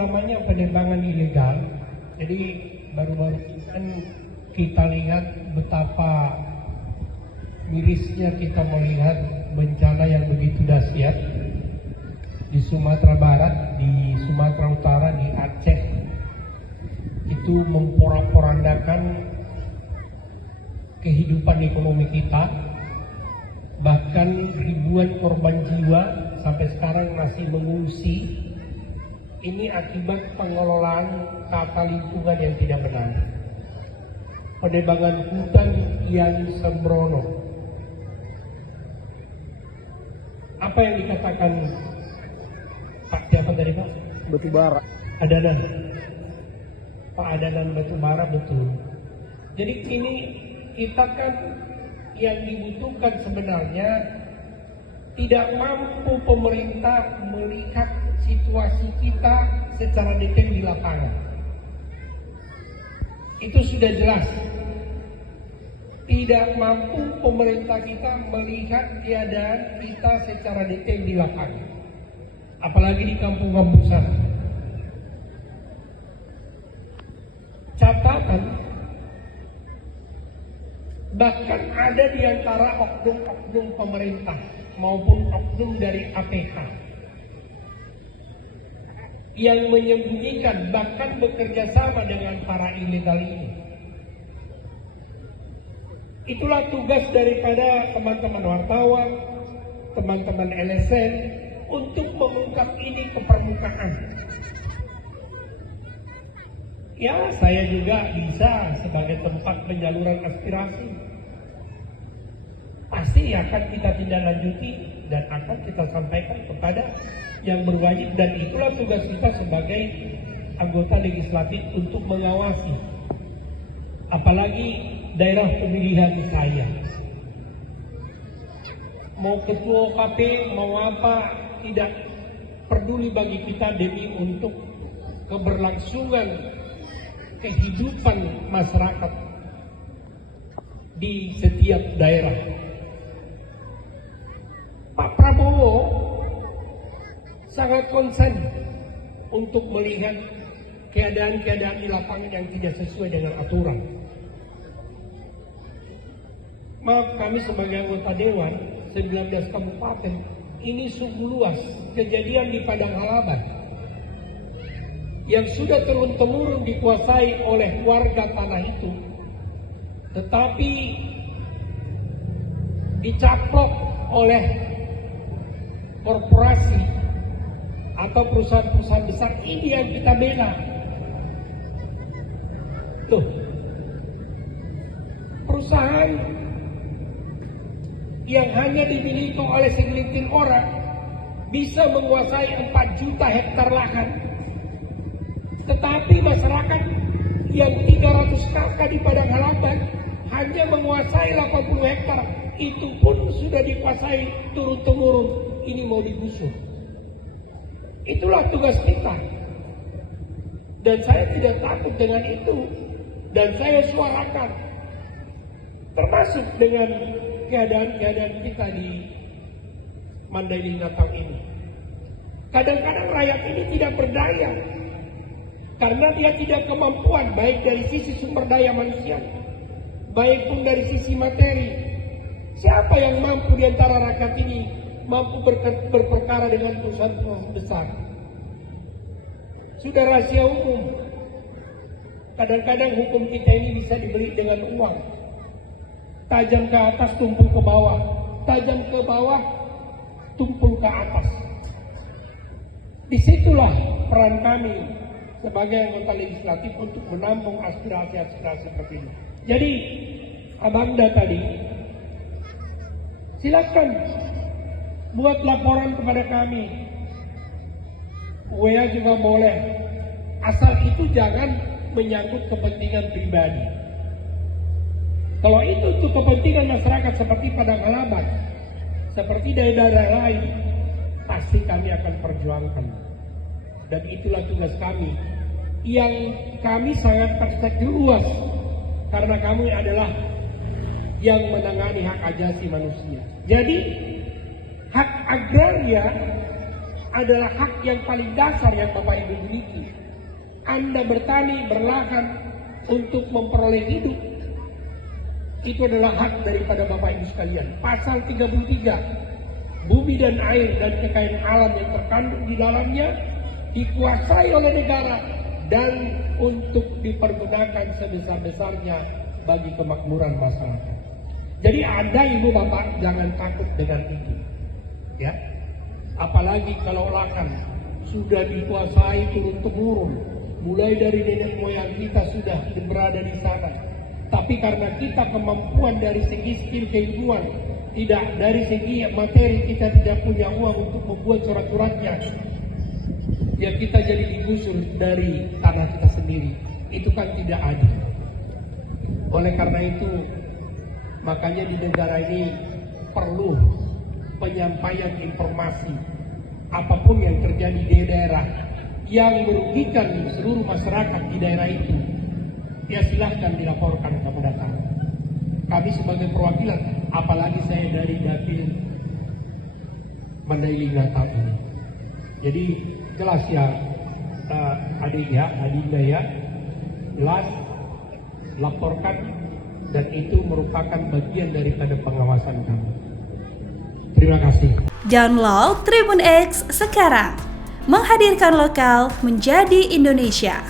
namanya penebangan ilegal. Jadi baru-baru ini kan kita lihat betapa mirisnya kita melihat bencana yang begitu dahsyat di Sumatera Barat, di Sumatera Utara, di Aceh. Itu memporak-porandakan kehidupan ekonomi kita, bahkan ribuan korban jiwa sampai sekarang masih mengungsi. Ini akibat pengelolaan tata lingkungan yang tidak benar, penebangan hutan yang sembrono. Apa yang dikatakan Pak siapa tadi Pak? Batubara. Adanan. Pak Adanan Batubara, betul. Jadi ini kita kan yang dibutuhkan sebenarnya tidak mampu pemerintah melihat situasi kita secara detail di lapangan. Itu sudah jelas. Tidak mampu pemerintah kita melihat keadaan kita secara detail di lapangan. Apalagi di kampung-kampung sana. Catatan, bahkan ada di antara oknum-oknum pemerintah maupun oknum dari APH yang menyembunyikan, bahkan bekerja sama dengan para ilegal ini. Itulah tugas daripada teman-teman wartawan, teman-teman LSM untuk mengungkap ini ke permukaan. Ya, saya juga bisa sebagai tempat penyaluran aspirasi. Pasti akan kita tindak lanjuti dan akan kita sampaikan kepada yang berwajib, dan itulah tugas kita sebagai anggota legislatif untuk mengawasi. Apalagi daerah pemilihan saya. Mau ketua OKP, mau apa, tidak peduli bagi kita demi untuk keberlangsungan kehidupan masyarakat di setiap daerah. Pak Prabowo sangat konsen untuk melihat keadaan-keadaan di lapangan yang tidak sesuai dengan aturan. Maaf, kami sebagai anggota Dewan 19 kabupaten, ini sungguh luas kejadian di Padang Halaban yang sudah turun-temurun dikuasai oleh warga tanah itu, tetapi dicaplok oleh korporasi atau perusahaan-perusahaan besar. Ini yang kita bela. Tuh, perusahaan yang hanya dimiliki oleh segelintir orang bisa menguasai 4 juta hektar lahan. Tetapi masyarakat yang 300 kakak di Padang Halaban hanya menguasai 80 hektar. Itu pun sudah dikuasai turun-temurun. Ini mau digusur. Itulah tugas kita. Dan saya tidak takut dengan itu. Dan saya suarakan. Termasuk dengan keadaan-keadaan kita di Mandailing Natal ini. Kadang-kadang rakyat ini tidak berdaya. Karena dia tidak kemampuan, baik dari sisi sumber daya manusia, baik pun dari sisi materi. Siapa yang mampu di antara rakyat ini mampu berperkara dengan perusahaan-perusahaan besar? Sudah rahasia umum. Kadang-kadang hukum kita ini bisa dibeli dengan uang. Tajam ke atas, tumpul ke bawah. Tajam ke bawah, tumpul ke atas. Disitulah peran kami sebagai anggota legislatif untuk menampung aspirasi-aspirasi seperti ini. Jadi, Abangda tadi, silakan buat laporan kepada kami. WA juga boleh. Asal itu jangan menyangkut kepentingan pribadi. Kalau itu untuk kepentingan masyarakat seperti Padang Halaban, seperti daerah-daerah lain, pasti kami akan perjuangkan. Dan itulah tugas kami, yang kami sangat perspektif luas, karena kami adalah yang menangani hak asasi manusia. Jadi hak agraria adalah hak yang paling dasar yang Bapak Ibu miliki. Anda bertani, berlahan untuk memperoleh hidup, itu adalah hak daripada Bapak Ibu sekalian. Pasal 33, bumi dan air dan kekayaan alam yang terkandung di dalamnya dikuasai oleh negara dan untuk dipergunakan sebesar-besarnya bagi kemakmuran masyarakat. Jadi Anda Ibu Bapak jangan takut dengan itu, ya. Apalagi kalau lahan sudah dikuasai turun-temurun, mulai dari nenek moyang kita sudah berada di sana. Tapi karena kita kemampuan dari segi skill keilmuan, tidak dari segi materi kita tidak punya uang untuk membuat surat-suratnya, ya kita jadi digusur dari tanah kita sendiri. Itu kan tidak adil. Oleh karena itu, makanya di negara ini perlu penyampaian informasi apapun yang terjadi di daerah yang merugikan seluruh masyarakat di daerah itu, ya silahkan dilaporkan kepada kami. Kami sebagai perwakilan, apalagi saya dari Dapil Mandailing Natal ini. Jadi jelas ya adinda ya, jelas laporkan, dan itu merupakan bagian daripada pengawasan kami. Terima kasih. Download Tribun X sekarang, menghadirkan lokal menjadi Indonesia.